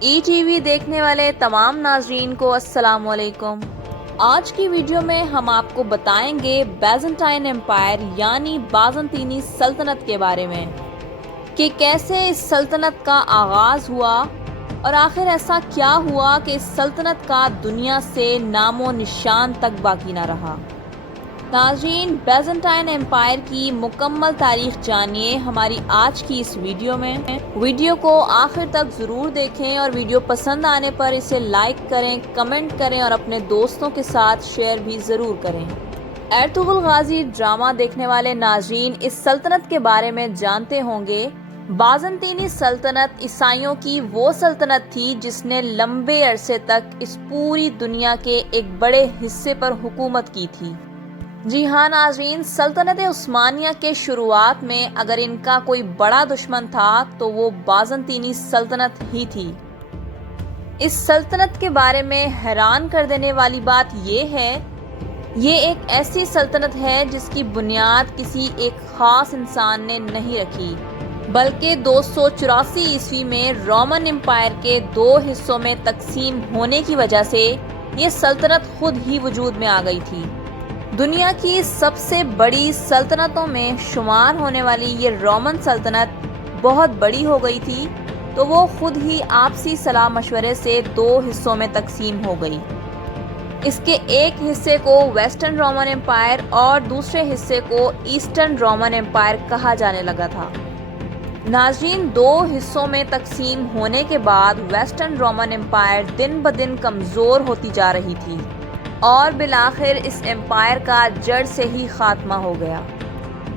E T V دیکھنے والے تمام ناظرین کو السلام علیکم۔ آج کی ویڈیو میں ہم آپ کو بتائیں گے بیزنٹائن امپائر یعنی بازنطینی سلطنت کے بارے میں کہ کیسے اس سلطنت کا آغاز ہوا اور آخر ایسا کیا ہوا کہ اس سلطنت کا دنیا سے نام و نشان تک باقی نہ رہا۔ ناظرین، بیزنٹائن امپائر کی مکمل تاریخ جانیے ہماری آج کی اس ویڈیو میں۔ ویڈیو کو آخر تک ضرور دیکھیں اور ویڈیو پسند آنے پر اسے لائک کریں، کمنٹ کریں اور اپنے دوستوں کے ساتھ شیئر بھی ضرور کریں۔ ارطغرل غازی ڈرامہ دیکھنے والے ناظرین اس سلطنت کے بارے میں جانتے ہوں گے۔ بازنطینی سلطنت عیسائیوں کی وہ سلطنت تھی جس نے لمبے عرصے تک اس پوری دنیا کے ایک بڑے حصے پر حکومت کی تھی۔ جی ہاں ناظرین، سلطنت عثمانیہ کے شروعات میں اگر ان کا کوئی بڑا دشمن تھا تو وہ بازنطینی سلطنت ہی تھی۔ اس سلطنت کے بارے میں حیران کر دینے والی بات یہ ہے، یہ ایک ایسی سلطنت ہے جس کی بنیاد کسی ایک خاص انسان نے نہیں رکھی، بلکہ 284 عیسوی میں رومن امپائر کے دو حصوں میں تقسیم ہونے کی وجہ سے یہ سلطنت خود ہی وجود میں آ گئی تھی۔ دنیا کی سب سے بڑی سلطنتوں میں شمار ہونے والی یہ رومن سلطنت بہت بڑی ہو گئی تھی تو وہ خود ہی آپسی صلاح مشورے سے دو حصوں میں تقسیم ہو گئی۔ اس کے ایک حصے کو ویسٹرن رومن امپائر اور دوسرے حصے کو ایسٹرن رومن امپائر کہا جانے لگا تھا۔ ناظرین، دو حصوں میں تقسیم ہونے کے بعد ویسٹرن رومن امپائر دن بدن کمزور ہوتی جا رہی تھی اور بالآخر اس امپائر کا جڑ سے ہی خاتمہ ہو گیا۔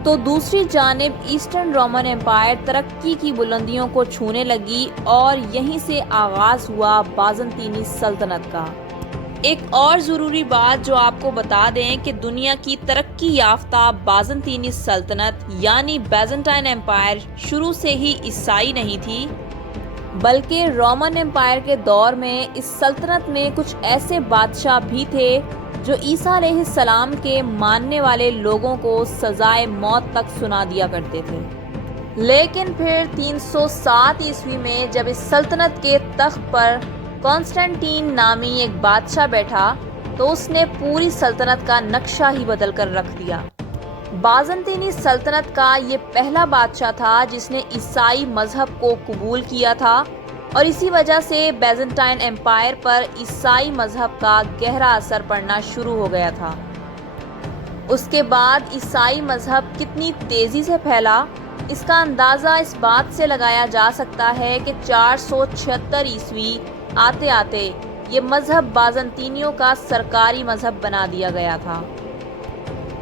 تو دوسری جانب ایسٹرن رومن امپائر ترقی کی بلندیوں کو چھونے لگی اور یہیں سے آغاز ہوا بازنطینی سلطنت کا۔ ایک اور ضروری بات جو آپ کو بتا دیں کہ دنیا کی ترقی یافتہ بازنطینی سلطنت یعنی بیزنٹائن امپائر شروع سے ہی عیسائی نہیں تھی، بلکہ رومن امپائر کے دور میں اس سلطنت میں کچھ ایسے بادشاہ بھی تھے جو عیسیٰ علیہ السلام کے ماننے والے لوگوں کو سزائے موت تک سنا دیا کرتے تھے۔ لیکن پھر 307 عیسوی میں جب اس سلطنت کے تخت پر کانسٹنٹین نامی ایک بادشاہ بیٹھا تو اس نے پوری سلطنت کا نقشہ ہی بدل کر رکھ دیا۔ بازنطینی سلطنت کا یہ پہلا بادشاہ تھا جس نے عیسائی مذہب کو قبول کیا تھا اور اسی وجہ سے بیزنٹائن امپائر پر عیسائی مذہب کا گہرا اثر پڑنا شروع ہو گیا تھا۔ اس کے بعد عیسائی مذہب کتنی تیزی سے پھیلا، اس کا اندازہ اس بات سے لگایا جا سکتا ہے کہ 476 عیسوی آتے آتے یہ مذہب بازنطینیوں کا سرکاری مذہب بنا دیا گیا تھا۔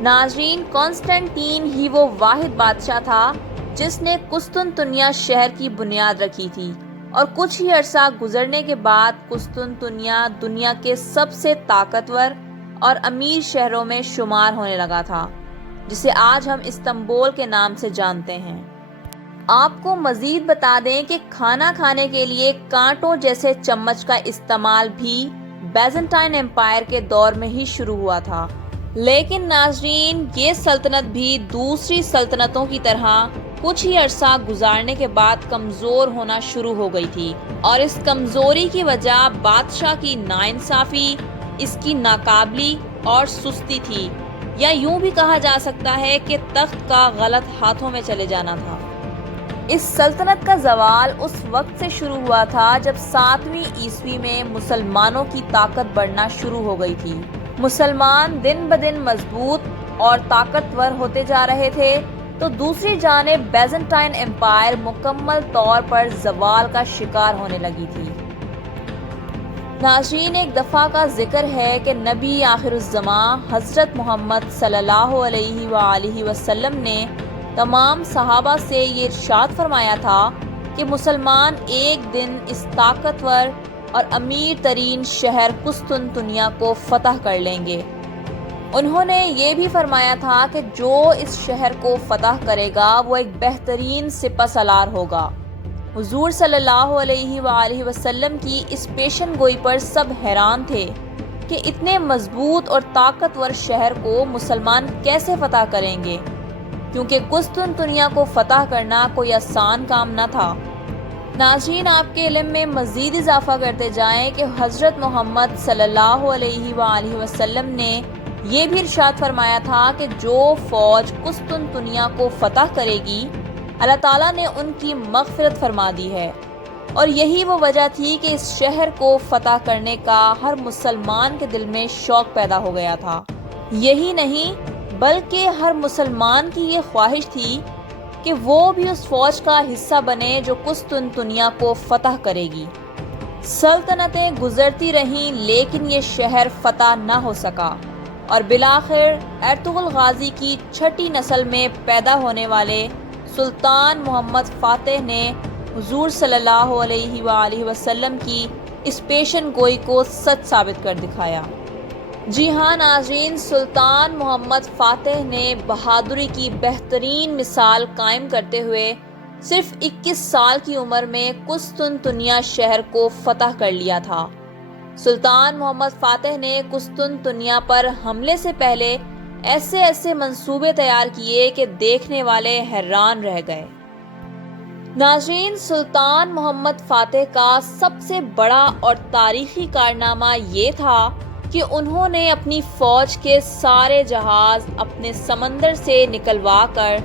ناظرین، کانسٹنٹین ہی وہ واحد بادشاہ تھا جس نے قسطنطنیہ شہر کی بنیاد رکھی تھی اور کچھ ہی عرصہ گزرنے کے بعد قسطنطنیہ دنیا کے سب سے طاقتور اور امیر شہروں میں شمار ہونے لگا تھا، جسے آج ہم استنبول کے نام سے جانتے ہیں۔ آپ کو مزید بتا دیں کہ کھانا کھانے کے لیے کانٹوں جیسے چمچ کا استعمال بھی بیزنٹائن امپائر کے دور میں ہی شروع ہوا تھا۔ لیکن ناظرین، یہ سلطنت بھی دوسری سلطنتوں کی طرح کچھ ہی عرصہ گزارنے کے بعد کمزور ہونا شروع ہو گئی تھی اور اس کمزوری کی وجہ بادشاہ کی ناانصافی، اس کی ناقابلی اور سستی تھی، یا یوں بھی کہا جا سکتا ہے کہ تخت کا غلط ہاتھوں میں چلے جانا تھا۔ اس سلطنت کا زوال اس وقت سے شروع ہوا تھا جب 7ویں عیسوی میں مسلمانوں کی طاقت بڑھنا شروع ہو گئی تھی۔ مسلمان دن بدن مضبوط اور طاقتور ہوتے جا رہے تھے تو دوسری جانب بیزنٹائن امپائر مکمل طور پر زوال کا شکار ہونے لگی تھی۔ ناظرین، ایک دفعہ کا ذکر ہے کہ نبی آخر الزماں حضرت محمد صلی اللہ علیہ وآلہ وسلم نے تمام صحابہ سے یہ ارشاد فرمایا تھا کہ مسلمان ایک دن اس طاقتور اور امیر ترین شہر قسطنطنیہ کو فتح کر لیں گے۔ انہوں نے یہ بھی فرمایا تھا کہ جو اس شہر کو فتح کرے گا وہ ایک بہترین سپہ سالار ہوگا۔ حضور صلی اللہ علیہ وآلہ وسلم کی اس پیشن گوئی پر سب حیران تھے کہ اتنے مضبوط اور طاقتور شہر کو مسلمان کیسے فتح کریں گے، کیونکہ قسطنطنیہ کو فتح کرنا کوئی آسان کام نہ تھا۔ ناظرین، آپ کے علم میں مزید اضافہ کرتے جائیں کہ حضرت محمد صلی اللہ علیہ وآلہ وسلم نے یہ بھی ارشاد فرمایا تھا کہ جو فوج قسطنطنیہ کو فتح کرے گی، اللہ تعالیٰ نے ان کی مغفرت فرما دی ہے، اور یہی وہ وجہ تھی کہ اس شہر کو فتح کرنے کا ہر مسلمان کے دل میں شوق پیدا ہو گیا تھا۔ یہی نہیں بلکہ ہر مسلمان کی یہ خواہش تھی کہ وہ بھی اس فوج کا حصہ بنے جو قسطنطنیہ کو فتح کرے گی۔ سلطنتیں گزرتی رہیں لیکن یہ شہر فتح نہ ہو سکا، اور بالآخر ارطغرل غازی کی چھٹی نسل میں پیدا ہونے والے سلطان محمد فاتح نے حضور صلی اللہ علیہ وآلہ وسلم کی اس پیشن گوئی کو سچ ثابت کر دکھایا۔ جی ہاں ناظرین، سلطان محمد فاتح نے بہادری کی بہترین مثال قائم کرتے ہوئے صرف 21 سال کی عمر میں قسطنطنیہ شہر کو فتح کر لیا تھا۔ سلطان محمد فاتح نے قسطنطنیہ پر حملے سے پہلے ایسے منصوبے تیار کیے کہ دیکھنے والے حیران رہ گئے۔ ناظرین، سلطان محمد فاتح کا سب سے بڑا اور تاریخی کارنامہ یہ تھا کہ انہوں نے اپنی فوج کے سارے جہاز اپنے سمندر سے نکلوا کر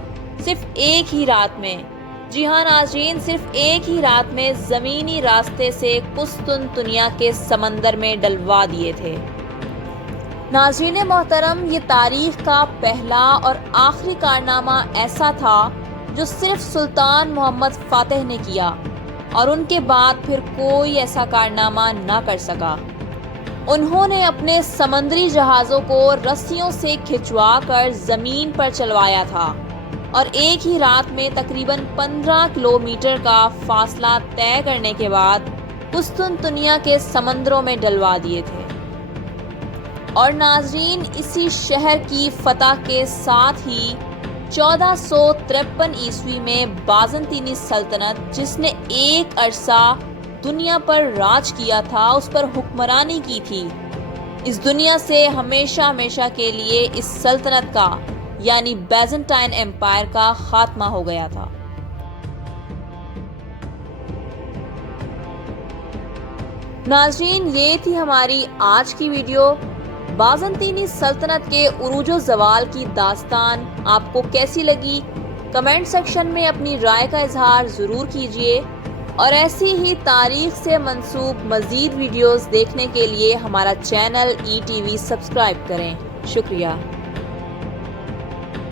صرف ایک ہی رات میں، جی ہاں ناظرین، صرف ایک ہی رات میں زمینی راستے سے قسطنطنیہ کے سمندر میں ڈلوا دیے تھے۔ ناظرین محترم، یہ تاریخ کا پہلا اور آخری کارنامہ ایسا تھا جو صرف سلطان محمد فاتح نے کیا، اور ان کے بعد پھر کوئی ایسا کارنامہ نہ کر سکا۔ انہوں نے اپنے سمندری جہازوں کو رسیوں سے کھچوا کر زمین پر چلوایا تھا، اور ایک ہی رات میں تقریباً 15 کلومیٹر کا فاصلہ طے کرنے کے بعد قسطنطنیہ کے سمندروں میں ڈلوا دیے تھے۔ اور ناظرین، اسی شہر کی فتح کے ساتھ ہی 1453 عیسوی میں بازنطینی سلطنت، جس نے ایک عرصہ دنیا پر راج کیا تھا، اس پر حکمرانی کی تھی، اس دنیا سے ہمیشہ کے لیے اس سلطنت کا یعنی بیزنٹائن ایمپائر کا خاتمہ ہو گیا تھا۔ ناظرین، یہ تھی ہماری آج کی ویڈیو۔ بازنطینی سلطنت کے عروج و زوال کی داستان آپ کو کیسی لگی؟ کمنٹ سیکشن میں اپنی رائے کا اظہار ضرور کیجیے، اور ایسی ہی تاریخ سے منسوب مزید ویڈیوز دیکھنے کے لیے ہمارا چینل ETV سبسکرائب کریں۔ شکریہ۔